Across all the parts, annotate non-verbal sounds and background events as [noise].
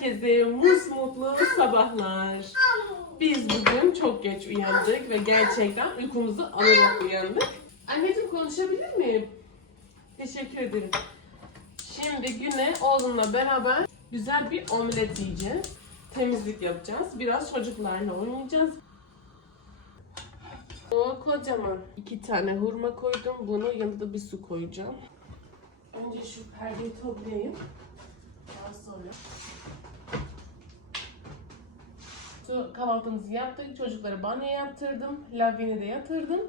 Herkese musmutlu sabahlar. Biz bugün çok geç uyandık ve gerçekten uykumuzu alarak uyandık. Anneciğim konuşabilir miyim? Teşekkür ederim. Şimdi güne oğlumla beraber güzel bir omlet yiyeceğiz. Temizlik yapacağız. Biraz çocuklarla oynayacağız. O kocaman iki tane hurma koydum. Bunu yanında bir su koyacağım. Önce şu perdeyi toplayayım. Daha sonra. Su- Kahvaltımızı yaptık. Çocuklara banyo yaptırdım. Lavi'ni de yatırdım.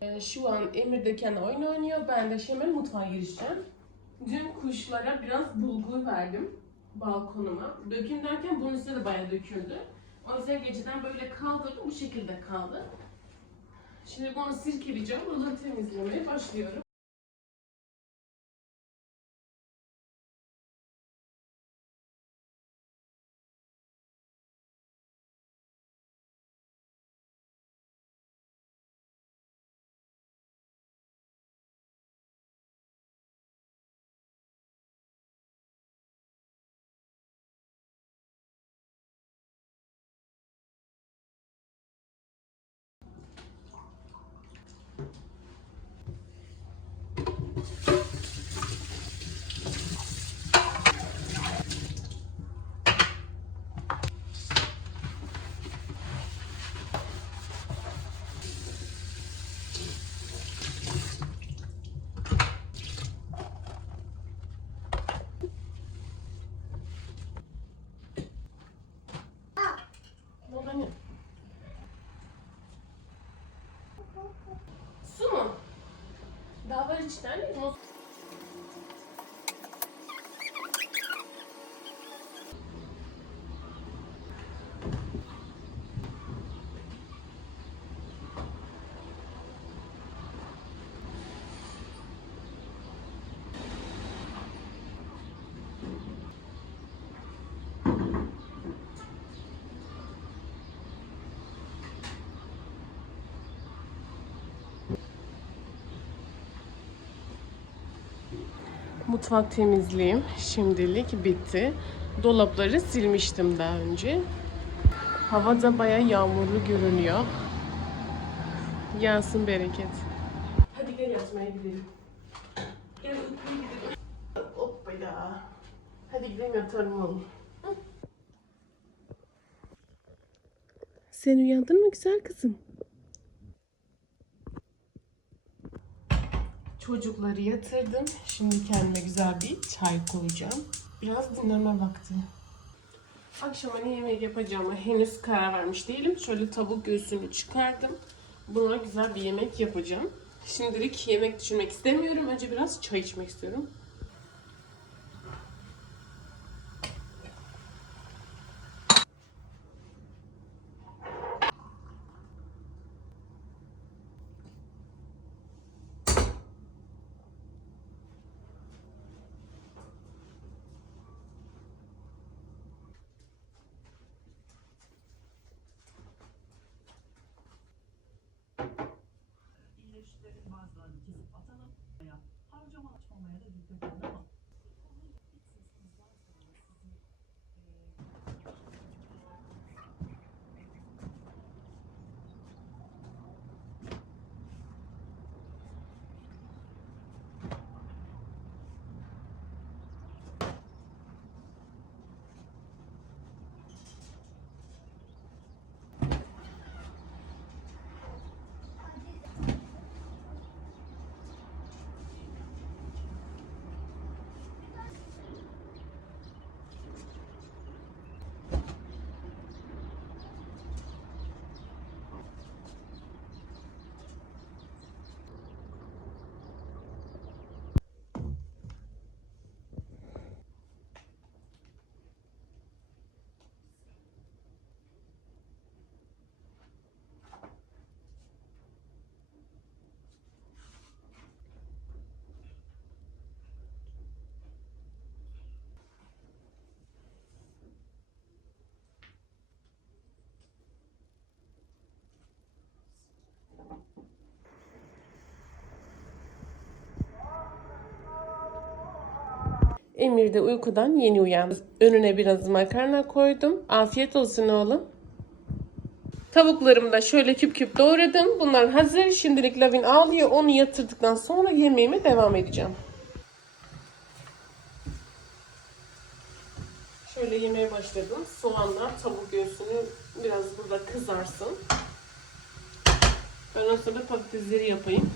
Ee, şu an Emir de kendi oyun oynuyor. Ben de şimdi mutfağa girişeceğim. Dün kuşlara biraz bulgur verdim balkonuma. Döküm derken bunun üstüne de bayağı döküldü. O yüzden geceden böyle kaldırdım. Bu şekilde kaldı. Şimdi bunu sirkeleyeceğim. Buraları temizlemeye başlıyorum. Baba ne? Su mu? Daha Mutfak temizliğim şimdilik bitti. Dolapları silmiştim daha önce. Hava da baya yağmurlu görünüyor. Yağsın bereket. Hadi gel yatmaya gidelim. Gel uykuya gidelim. Hoppala. Hadi gidelim yatalım oğlum. Sen uyandın mı güzel kızım? Çocukları yatırdım. Şimdi kendime güzel bir çay koyacağım. Biraz dinlenme vakti. Akşama ne yemek yapacağıma henüz karar vermiş değilim. Şöyle tavuk göğsünü çıkardım. Buna güzel bir yemek yapacağım. Şimdilik yemek düşünmek istemiyorum. Önce biraz çay içmek istiyorum. İyileşicilerin bazılarını kesip Emir de uykudan yeni uyandı. Önüne biraz makarna koydum. Afiyet olsun oğlum. Tavuklarımı da şöyle küp küp doğradım. Bunlar hazır. Şimdilik Lavin ağlıyor. Onu yatırdıktan sonra yemeğime devam edeceğim. Şöyle yemeye başladım. Soğanlar, tavuk göğsünü biraz burada kızarsın. Ondan sonra patatesleri yapayım.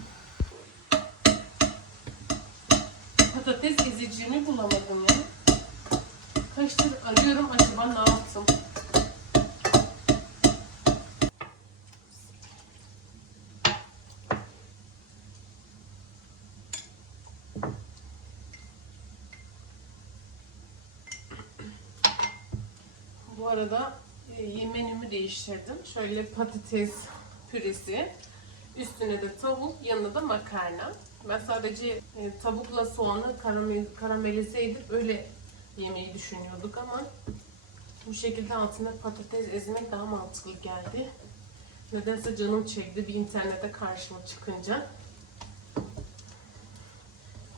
Patates ezicimi bulamadım ya. Kaçtır arıyorum acaba ne yaptım? Bu arada e, menümü değiştirdim. Şöyle patates püresi, üstüne de tavuk, yanına da makarna. Ben sadece e, tavukla soğanı karamel, karamelize edip öyle yemeyi düşünüyorduk ama bu şekilde altına patates ezmek daha mantıklı geldi. Nedense canım çekti bir internete karşıma çıkınca.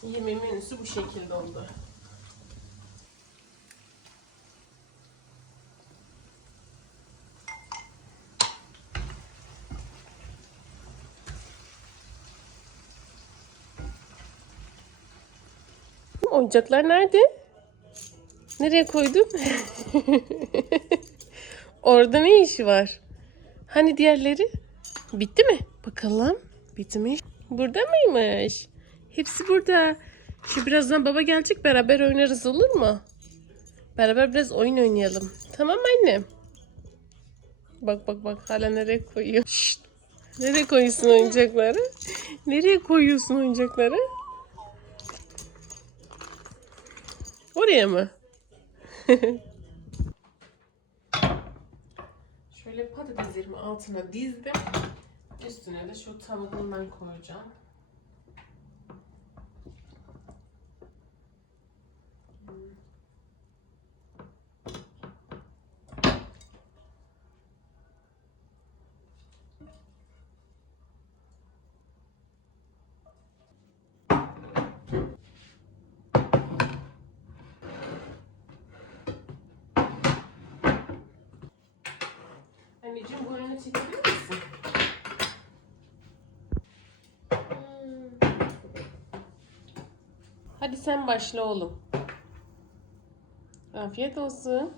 Yemeğin menüsü bu şekilde oldu. Oyuncaklar nerede? Nereye koydun? [laughs] Orada ne işi var? Hani diğerleri? Bitti mi? Bakalım. Bitmiş. Burada mıymış? Hepsi burada. Şu birazdan baba gelecek beraber oynarız olur mu? Beraber biraz oyun oynayalım. Tamam annem? Bak bak bak hala nereye koyuyor? Şşt. Nereye koyuyorsun oyuncakları? Nereye koyuyorsun oyuncakları? Oraya mı? [laughs] Şöyle patateslerimi altına dizdim. Üstüne de şu tavuğundan koyacağım. Anneciğim bu önüne çekebilir misin? Hmm. Hadi sen başla oğlum. Afiyet olsun.